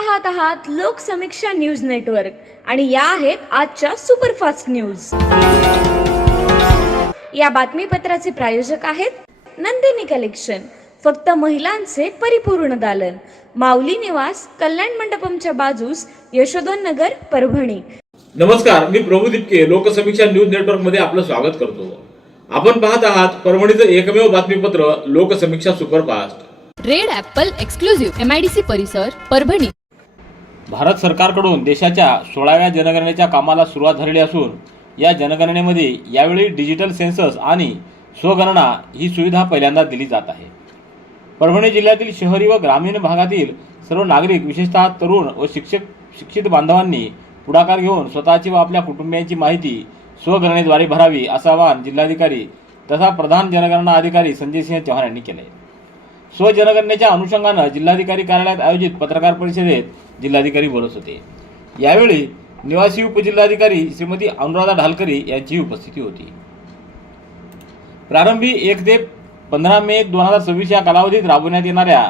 पाहत आहात Loksamiksha news network आणि या आहेत आजच्या सुपरफास्ट न्यूज। या बातमीपत्राचे प्रायोजक आहेत नंदिनी कलेक्शन, फक्त महिलांचे परिपूर्ण दालन, माऊली निवास, कल्याण मंडपमच्या बाजूस, यशोधन नगर, परभणी। नमस्कार, मी प्रभू दिपके लोकसमीक्षा न्यूज नेटवर्क मध्ये आपलं स्वागत करतो। आपण पाहत आहात परभणीचं एकमेव बातमीपत्र Loksamiksha superfast. Red Apple exclusive MIDC परिसर, परभणी। भारत सरकारकडून देशाच्या 16व्या जनगणनेच्या कामाला सुरुवात झालेली असून या जनगणनेमध्ये यावेळी डिजिटल सेन्सस आणि स्वगणना ही सुविधा पहिल्यांदा दिली जात आहे। परभणी जिल्ह्यातील शहरी व ग्रामीण भागातील सर्व नागरिक, विशेषतः तरुण व शिक्षित बांधवांनी पुढाकार घेऊन स्वतःची व आपल्या कुटुंबियांची माहिती स्वगणनेद्वारे भरावी, असं आवाहन जिल्हाधिकारी तथा प्रधान जनगणना अधिकारी संजय सिंह चव्हाण यांनी केले। स्वजनगणनेच्या अनुषंगाने जिल्हाधिकारी कार्यालयात आयोजित पत्रकार परिषदेत जिल्हाधिकारी बोलत होते। यावेळी निवासी उपजिल्हाधिकारी श्रीमती अनुराधा ढालकरी यांची उपस्थिती होती। प्रारंभी 1 ते 15 मे 2026 या कालावधीत राबवण्यात येणाऱ्या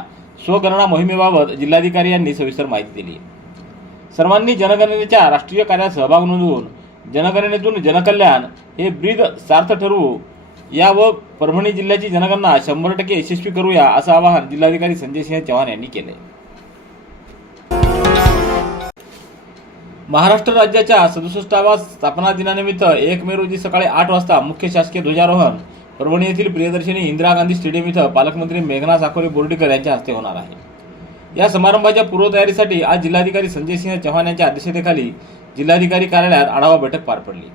स्वगणना मोहिमेबाबत जिल्हाधिकारी यांनी सविस्तर माहिती दिली। सर्वांनी जनगणनेच्या राष्ट्रीय कार्यात सहभाग नोंदवून जनगणनेतून जनकल्याण हे ब्रीद सार्थ ठरवू या व परभणी जिल्ह्याची जनगणना 100% यशस्वी करूया, असं आवाहन जिल्हाधिकारी संजय सिंह चव्हाण यांनी केले। महाराष्ट्र राज्याच्या 67व्या स्थापना दिनानिमित्त 1 मे रोजी सकाळी 8 वाजता मुख्य शासकीय ध्वजारोहण परभणी येथील प्रियदर्शनी इंदिरा गांधी स्टेडियम इथं पालकमंत्री मेघना साकोरे बोर्डीकर यांच्या हस्ते होणार आहे। या समारंभाच्या पूर्वतयारीसाठी आज जिल्हाधिकारी संजय सिंह चव्हाण यांच्या अध्यक्षतेखाली जिल्हाधिकारी कार्यालयात आढावा बैठक पार पडली।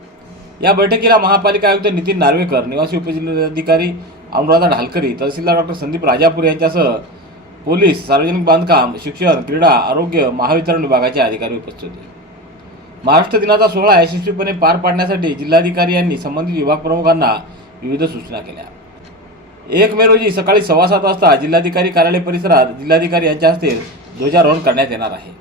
या बैठकीला महापालिका आयुक्त नितीन नार्वेकर, निवासी उपजिल्हाधिकारी अनुराधा ढालकरी, तहसीलदार डॉक्टर संदीप राजापूर यांच्यासह पोलीस, सार्वजनिक बांधकाम, शिक्षण, क्रीडा, आरोग्य, महावितरण विभागाचे अधिकारी उपस्थित होते। महाराष्ट्र दिनाचा सोहळा यशस्वीपणे पार पाडण्यासाठी जिल्हाधिकारी यांनी संबंधित विभाग प्रमुखांना विविध सूचना केल्या। 1 मे रोजी सकाळी 7:15 वाजता जिल्हाधिकारी कार्यालय परिसरात जिल्हाधिकारी यांच्या हस्ते ध्वजारोहण करण्यात येणार आहे।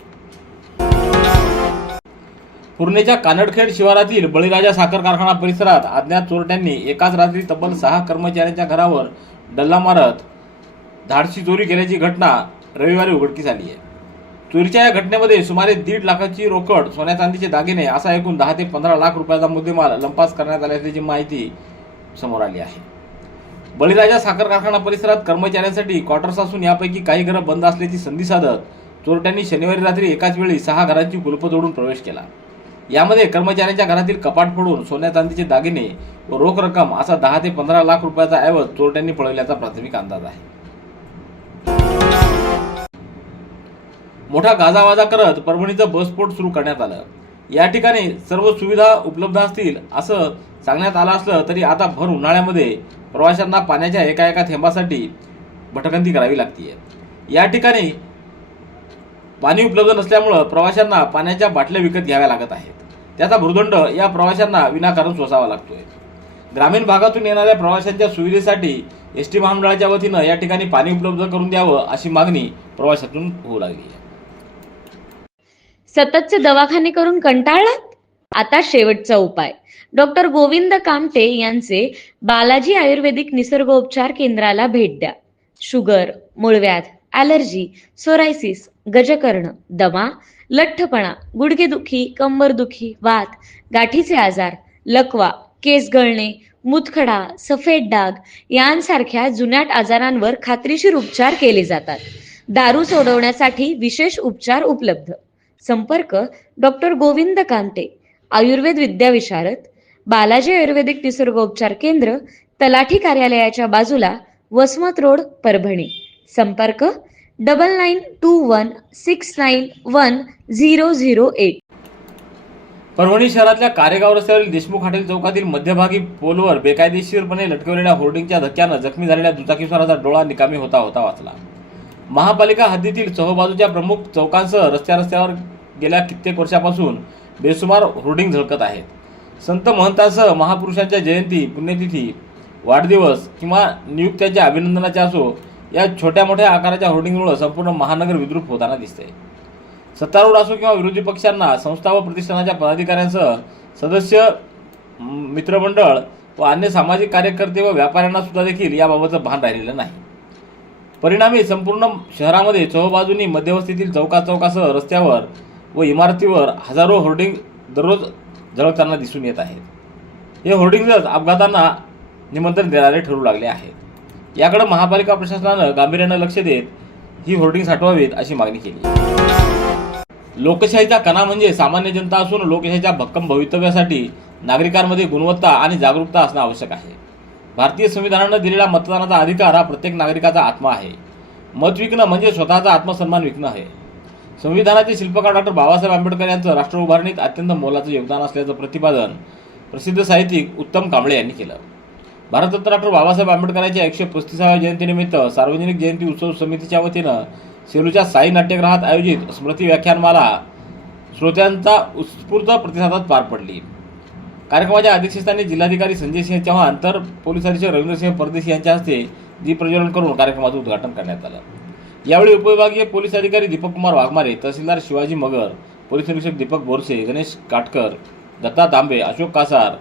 पूर्णेच्या कानडखेड शिवारातील बळीराजा साखर कारखाना परिसरात अज्ञात चोरट्यांनी एकाच रात्री तब्बल 6 कर्मचाऱ्यांच्या घरावर डल्ला मारत धाडसी चोरी केल्याची घटना रविवारी उघडकीस आली आहे। चोरीच्या या घटनेमध्ये सुमारे 1.5 लाखाची रोकड, सोन्या चांदीचे दागिने असा एकूण 10 ते 15 लाख रुपयाचा मुद्देमाल लंपास करण्यात आल्याची माहिती समोर आली आहे। बळीराजा साखर कारखाना परिसरात कर्मचाऱ्यांसाठी क्वार्टर्स असून यापैकी काही घरं बंद असल्याची संधी साधत चोरट्यांनी शनिवारी रात्री एकाच वेळी 6 घरांची कुलपं तोडून प्रवेश केला। यामध्ये कर्मचाऱ्यांच्या घरातील कपाट फोडून सोन्या चांदीचे दागिने व रोख रक्कम असा 10 ते 15 लाख रुपयाचा ऐवज चोरट्यांनी पळवल्याचा प्राथमिक अंदाज आहे। मोठा गाजावाजा करत परभणीचं बसपोर्ट सुरू करण्यात आलं। या ठिकाणी सर्व सुविधा उपलब्ध असतील असं सांगण्यात आलं असलं तरी आता भर उन्हाळ्यामध्ये प्रवाशांना पाण्याच्या एका थेंबासाठी भटकंती करावी लागते। या ठिकाणी पाणी उपलब्ध नसल्यामुळे प्रवाशांना पाण्याच्या बाटल्या विकत घ्याव्या लागत आहेत। त्याचा भुर्दंड या प्रवाशांना विनाकारण सोसावा लागतोय। ग्रामीण भागातून येणाऱ्या प्रवाशांच्या सुविधेसाठी एसटी महामंडळाच्या वतीनं या ठिकाणी पाणी उपलब्ध करून द्यावं अशी मागणी प्रवाशातून होऊ लागली आहे। सततचे दवाखाने करून कंटाळलात? आता शेवटचा उपाय। डॉक्टर गोविंद कामटे यांचे बालाजी आयुर्वेदिक निसर्गोपचार केंद्राला भेट द्या। शुगर, मूळव्याध, ॲलर्जी, सोरायसिस, गजकर्ण, दमा, लठ्ठपणा, गुडघेदुखी, कंबरदुखी, वात, गाठीचे आजार, लकवा, केस गळणे, मूतखडा, सफेद डाग यांसारख्या जुनाट आजारांवर खात्रीशीर उपचार केले जातात। दारू सोडवण्यासाठी विशेष उपचार उपलब्ध। संपर्क डॉक्टर गोविंद कामटे, आयुर्वेद विद्याविशारद, बालाजी आयुर्वेदिक निसर्गोपचार केंद्र, तलाठी कार्यालयाच्या बाजूला, वसमत रोड, परभणी। संपर्क 9921691008। परभणी शहरातल्या कारेगाव रस्त्यावरील देशमुख हॉटेल चौकातील मध्यभागी पोलवर बेकायदेशीरपणे लटकवलेल्या होर्डिंगच्या धक्क्यानं जखमी झालेल्या दुचाकीस्वाराचा डोळा निकामी होता वाचला। महापालिका हद्दीतील चहूबाजूच्या प्रमुख चौकांसह रस्त्यावर गेल्या कित्येक वर्षापासून बेसुमार होर्डिंग झळकत आहेत। संत महंतांसह महापुरुषांच्या जयंती, पुण्यतिथी, वाढदिवस किंवा नियुक्त्याच्या अभिनंदनाच्या असो, या छोट्या मोठ्या आकाराच्या होर्डिंगमुळे संपूर्ण महानगर विद्रूप होताना दिसते। सत्तारूढ असो किंवा विरोधी पक्षांना, संस्था व प्रतिष्ठानाच्या पदाधिकाऱ्यांसह सदस्य, मित्रमंडळ व अन्य सामाजिक कार्यकर्ते व व्यापाऱ्यांना सुद्धा देखील याबाबतचं भान राहिलेलं नाही। परिणामी संपूर्ण शहरामध्ये चहूबाजूंनी मध्यवस्तीतील चौकासह रस्त्यावर व इमारतीवर हजारो होर्डिंग दररोज झळकताना दिसून येत आहेत. हे होर्डिंग्जच अपघातांना निमंत्रण देणारे ठरू लागले आहेत. याकडे महापालिका प्रशासनानं गांभीर्यानं लक्ष देत ही होर्डिंग्ज हटवावीत अशी मागणी केली. लोकशाहीचा कणा म्हणजे सामान्य जनता असून लोकशाहीच्या भक्कम भवितव्यासाठी नागरिकांमध्ये गुणवत्ता आणि जागरूकता असणं आवश्यक आहे. भारतीय संविधानानं दिलेला मतदानाचा अधिकार हा प्रत्येक नागरिकाचा आत्मा आहे. मत विकणं म्हणजे स्वतःचा आत्मसन्मान विकणं आहे. संविधानाचे शिल्पकार डॉक्टर बाबासाहेब आंबेडकर यांचं राष्ट्र उभारणीत अत्यंत मोलाचं योगदान असल्याचं प्रतिपादन प्रसिद्ध साहित्यिक उत्तम कांबळे यांनी केलं. भारतरत्न डॉक्टर बाबासाहेब आंबेडकरांच्या 135व्या जयंतीनिमित्त सार्वजनिक जयंती उत्सव समितीच्या वतीनं सेलूच्या साई नाट्यगृहात आयोजित स्मृती व्याख्यानमाला श्रोत्यांचा उत्स्फूर्त प्रतिसादात पार पडली. कार्यक्रमाच्या अध्यक्षस्थानी जिल्हाधिकारी संजय सिंह चव्हाण तर पोलीस अधीक्षक रवींद्रसिंह परदेशी यांच्या हस्ते दीप प्रज्वलन करून कार्यक्रमाचं उद्घाटन करण्यात आलं. यावेळी उपविभागीय पोलीस अधिकारी दीपक कुमार वाघमारे, तहसीलदार शिवाजी मगर, पोलीस निरीक्षक दीपक बोरसे, गणेश काटकर, दत्ता तांबे, अशोक कासार,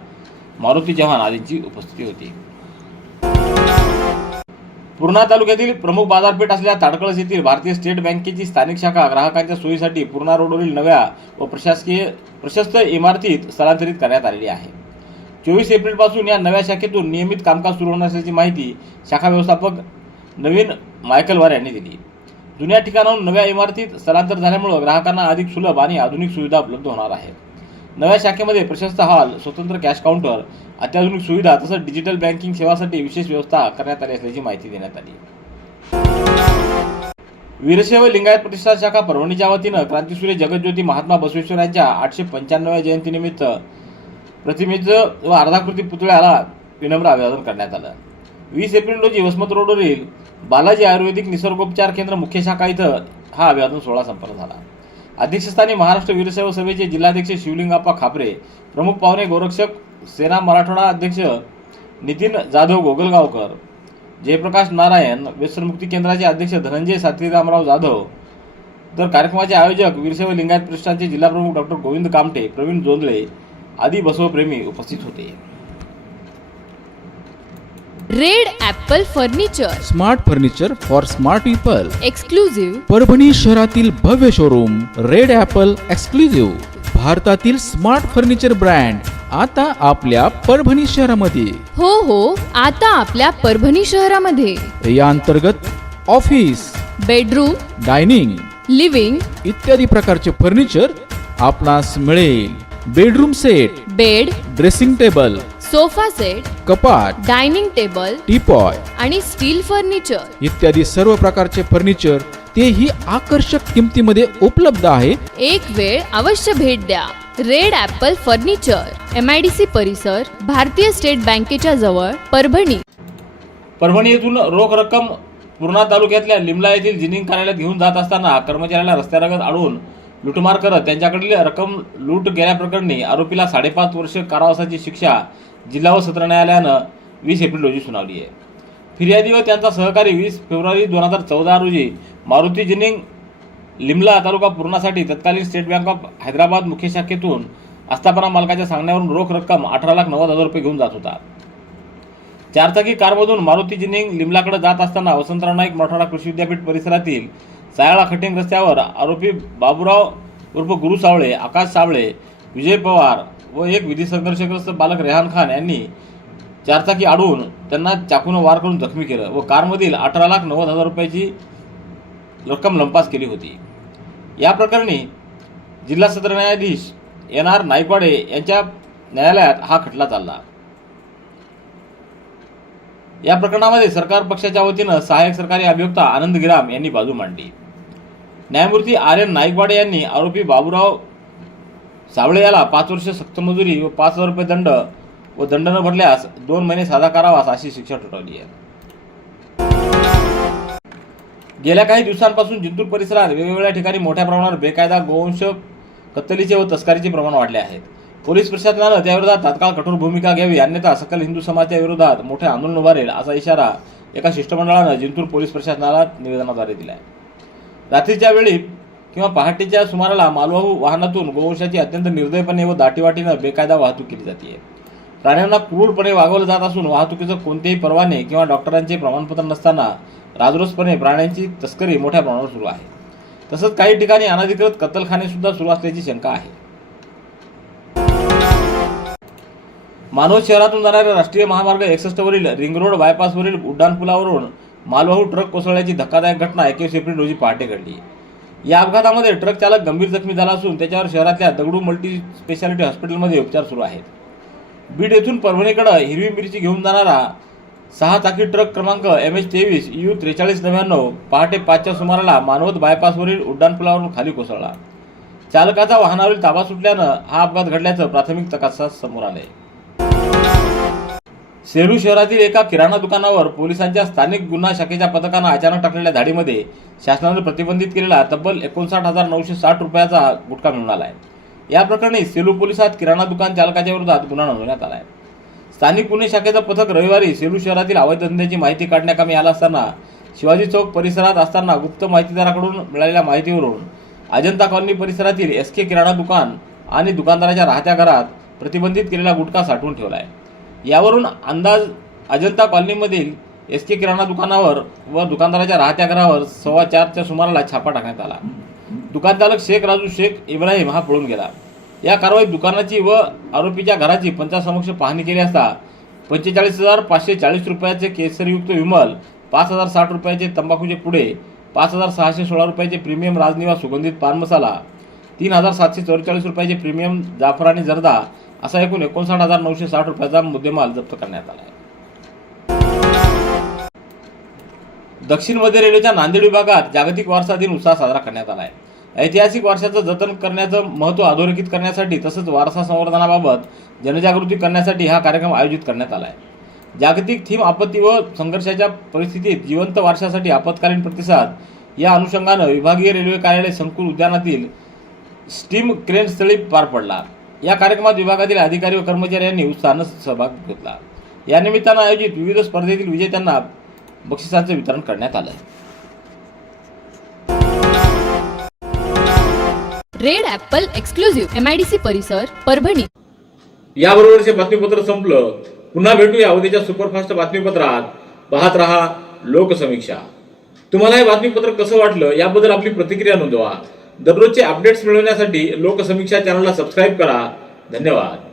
मारुती चव्हाण आदींची उपस्थिती होती. पूर्णा तालुक्यातील प्रमुख बाजारपेठ असलेल्या ताडकळस येथील भारतीय स्टेट बँकेची स्थानिक शाखा ग्राहकांच्या सोयीसाठी पूर्णा रोडवरील नव्या व प्रशस्त इमारतीत स्थलांतरित करण्यात आलेली आहे. 24 एप्रिलपासून या नव्या शाखेतून नियमित कामकाज सुरू होणार असल्याची माहिती शाखा व्यवस्थापक नवीन मायकलवार यांनी दिली. जुन्या ठिकाणाहून नव्या इमारतीत स्थलांतर झाल्यामुळे ग्राहकांना अधिक सुलभ आणि आधुनिक सुविधा उपलब्ध होणार आहेत. नव्या शाखेमध्ये प्रशस्त हॉल, स्वतंत्र कॅश काउंटर, अत्याधुनिक सुविधा तसंच डिजिटल बँकिंग सेवासाठी विशेष व्यवस्था करण्यात आली असल्याची माहिती देण्यात आली. वीरशैव लिंगायत प्रतिष्ठान शाखा परभणीच्या वतीनं क्रांतीसूर्य जगज्योती महात्मा बसवेश्वर यांच्या 895व्या जयंतीनिमित्त प्रतिमेचं व अर्धाकृती पुतळ्याला विनम्र अभिवादन करण्यात आलं. 20 एप्रिल रोजी वसमत रोडवरील बालाजी आयुर्वेदिक निसर्गोपचार केंद्र मुख्य शाखा इथं हा अभिवादन सोहळा संपन्न झाला. अध्यक्षस्थानी महाराष्ट्र वीरशैव सभेचे जिल्हाध्यक्ष शिवलिंगाप्पा खापरे, प्रमुख पाहुणे गोरक्षक सेना मराठवाडा अध्यक्ष नितीन जाधव गोगलगावकर, जयप्रकाश नारायण, व्यसनमुक्ती केंद्राचे अध्यक्ष धनंजय सात्रीरामराव जाधव, तर कार्यक्रमाचे आयोजक वीरशैव लिंगायत प्रतिष्ठानचे जिल्हाप्रमुख डॉक्टर गोविंद कामटे, प्रवीण जोंधळे आदी बसवप्रेमी उपस्थित होते. Red Apple furniture, smart furniture for smart people. Exclusive Parbhani शहरातील भव्य शोरूम रेड ॲपल एक्सक्लुझिव्ह, भारतातील स्मार्ट फर्निचर ब्रँड आता आपल्या परभणी शहरामध्ये. हो, आता आपल्या परभणी शहरामध्ये. या अंतर्गत ऑफिस, बेडरूम, डायनिंग, लिव्हिंग इत्यादी प्रकारचे फर्निचर आपणास मिळेल. Bedroom set, bed, dressing table, sofa set, कपाट, डायनिंग टेबल टीपॉय आणि स्टील फर्निचर इत्यादी सर्व प्रकारचे फर्निचर तेही आकर्षक किमतीमध्ये उपलब्ध आहे. एक वेळ अवश्य भेट द्या. रेड ॲपल फर्निचर, MIDC परिसर, भारतीय स्टेट बँकेच्या जवळ, परभणी. परभणी येथून रोख रक्कम पूर्णा तालुक्यातल्या लिमला येथील जिनिंग कार्यालयात घेऊन जात असताना कर्मचाऱ्याला रस्त्यालगत अडवून लुटमार करत त्यांच्याकडील रक्कम लूट गेल्याप्रकरणी आरोपीला 5.5 वर्ष कारावासाची शिक्षा जिल्हा व सत्र न्यायालयानं 20 एप्रिल रोजी सुनावली आहे. फिर्यादी व त्यांचा सहकारी 20 फेब्रुवारी 2014 रोजी मारुती जिनिंग लिमला तालुका पूर्णासाठी तत्कालीन स्टेट बँक ऑफ हैदराबाद मुख्य शाखेतून आस्थापना मालकाच्या सांगण्यावरून रोख रक्कम 18,90,000 रुपये घेऊन जात होता. 4 चाकी कारमधून मारुती जिनिंग लिमलाकडे जात असताना वसंतराव नाईक मराठवाडा कृषी विद्यापीठ परिसरातील सायाळा खटिंग रस्त्यावर आरोपी बाबूराव उर्फ गुरु सावळे, आकाश सावळे, विजय पवार व एक विधी संघर्षग्रस्त बालक रेहान खान यांनी 4 चाकी अडवून त्यांना चाकून वार करून जखमी केलं व कारमधील 18,90,000 रुपयाची रक्कम लंपास केली होती. या प्रकरणी जिल्हा सत्र न्यायाधीश NR नाईकवाडे यांच्या न्यायालयात हा खटला चालला. या प्रकरणामध्ये सरकार पक्षाच्या वतीनं सहाय्यक सरकारी अभियोक्ता आनंद गिराम यांनी बाजू मांडली. न्यायमूर्ती RN नाईकवाडे यांनी आरोपी बाबूराव सावळे याला 5 वर्ष सक्तमजुरी व 5,000 रुपये दंड व दंड न भरल्यास 2 महिने साधा कारावास अशी शिक्षा ठोठावली आहे. गेल्या काही दिवसांपासून जिंतूर परिसरात वेगवेगळ्या ठिकाणी मोठ्या प्रमाणावर बेकायदा गोवंश कत्तलीचे व तस्करीचे प्रमाण वाढले आहे. पोलीस प्रशासनानं त्याविरोधात तात्काळ कठोर भूमिका घ्यावी अन्यथा सकल हिंदू समाजाच्या विरोधात मोठे आंदोलन उभारेल असा इशारा एका शिष्टमंडळानं जिंतूर पोलीस प्रशासनाला निवेदनाद्वारे दिला आहे. रात्रीच्या वेळी किंवा पहाटेच्या सुमाराला मालवाहू वाहनातून गोवंशाची अत्यंत निर्दयपणे व दाटीवाटीनं बेकायदा वाहतूक केली जाते. प्राण्यांना क्रूरपणे वागवलं जात असून वाहतुकीचं कोणतेही परवाने किंवा डॉक्टरांचे प्रमाणपत्र नसताना राजरोसपणे प्राण्यांची तस्करी मोठ्या प्रमाणावर सुरू आहे. तसंच काही ठिकाणी अनधिकृत कत्तलखाने सुद्धा सुरू असल्याची शंका आहे. मानवत शहरातून जाणाऱ्या राष्ट्रीय महामार्ग 61 वरील रिंग रोड बायपासवरील उड्डाणपुलावरून मालवाहू ट्रक कोसळल्याची धक्कादायक घटना 21 एप्रिल रोजी पहाटे घडली. या अपघातामध्ये ट्रक चालक गंभीर जखमी झाला असून त्याच्यावर शहरातल्या दगडू मल्टी स्पेशालिटी हॉस्पिटलमध्ये उपचार सुरू आहेत. बीड येथून परभणीकडे हिरवी मिरची घेऊन जाणारा 6 चाकी ट्रक क्रमांक MH23 EU 4399 पहाटे 5च्या सुमाराला मानवत बायपासवरील उड्डाणपुलावरून खाली कोसळला. चालकाचा वाहनावरील ताबा सुटल्यानं हा अपघात घडल्याचं प्राथमिक तपासात समोर आलंय. सेलू शहरातील एका किराणा दुकानावर पोलिसांच्या स्थानिक गुन्हा शाखेच्या पथकानं अचानक टाकलेल्या धाडीमध्ये शासनानं प्रतिबंधित केलेला तब्बल 59,960 रुपयाचा गुटखा मिळून आला आहे. या प्रकरणी सेलू पोलिसात किराणा दुकान चालकाच्या विरोधात गुन्हा नोंदवण्यात आला आहे. स्थानिक गुन्हे शाखेचं पथक रविवारी सेलू शहरातील अवैध धंद्याची माहिती काढण्याकामी आला असताना शिवाजी चौक परिसरात असताना गुप्त माहितीदाराकडून मिळालेल्या माहितीवरून अजंता कॉलनी परिसरातील SK किराणा दुकान आणि दुकानदाराच्या राहत्या घरात प्रतिबंधित केलेला गुटखा साठवून ठेवला आहे. यावरून अंदाज अजंता कॉलनीमधील SK किराणा दुकानावर व दुकानदाराच्या राहत्या घरावर 4:15च्या सुमाराला छापा टाकण्यात आला. दुकानदारक शेख राजू शेख इब्राहिम हा पळून गेला. या कारवाईत दुकानाची व आरोपीच्या घराची पंचासमक्ष पाहणी केली असता 45,540 रुपयाचे केसरयुक्त विमल, 5,060 रुपयाचे तंबाखूचे पुडे, 5,616 रुपयाचे प्रीमियम राजनिवास सुगंधित पान मसाला, 3,744 रुपयाचे प्रीमियम जाफरानी जर्दा असा एकूण 59,960 रुपयाचा मुद्देमाल जप्त करण्यात आला आहे. दक्षिण मध्य रेल्वेच्या नांदेड विभागात जागतिक वारसा दिन उत्साह साजरा करण्यात आला आहे. ऐतिहासिक वारशाचं जतन करण्याचं महत्त्व अधोरेखित करण्यासाठी तसंच वारसा संवर्धनाबाबत जनजागृती करण्यासाठी हा कार्यक्रम आयोजित करण्यात आला आहे. जागतिक थीम आपत्ती व संघर्षाच्या परिस्थितीत जिवंत वारशासाठी आपत्कालीन प्रतिसाद या अनुषंगानं विभागीय रेल्वे कार्यालय संकुल उद्यानातील स्टीम क्रेन स्थळी पार पडला. या कार्यक्रमात विभागातील अधिकारी व कर्मचारी यांनी उत्साहानं सहभाग घेतला. या निमित्तानं आयोजित विविध स्पर्धेतील विजेत्यांना बक्षिसांचं वितरण करण्यात आलं. रेड ॲपल एक्सक्लुझिव्ह MIDC परिसर परभणी. याबरोबरचे बातमीपत्र संपलं. पुन्हा भेटूया उद्याच्या सुपरफास्ट बातमीपत्रात. पाहत रहा लोकसमीक्षा. तुम्हाला हे बातमीपत्र कसं वाटलं याबद्दल आपली प्रतिक्रिया नोंदवा. दररोजचे अपडेट्स मिळवण्यासाठी लोकसमीक्षा चॅनलला सबस्क्राईब करा. धन्यवाद.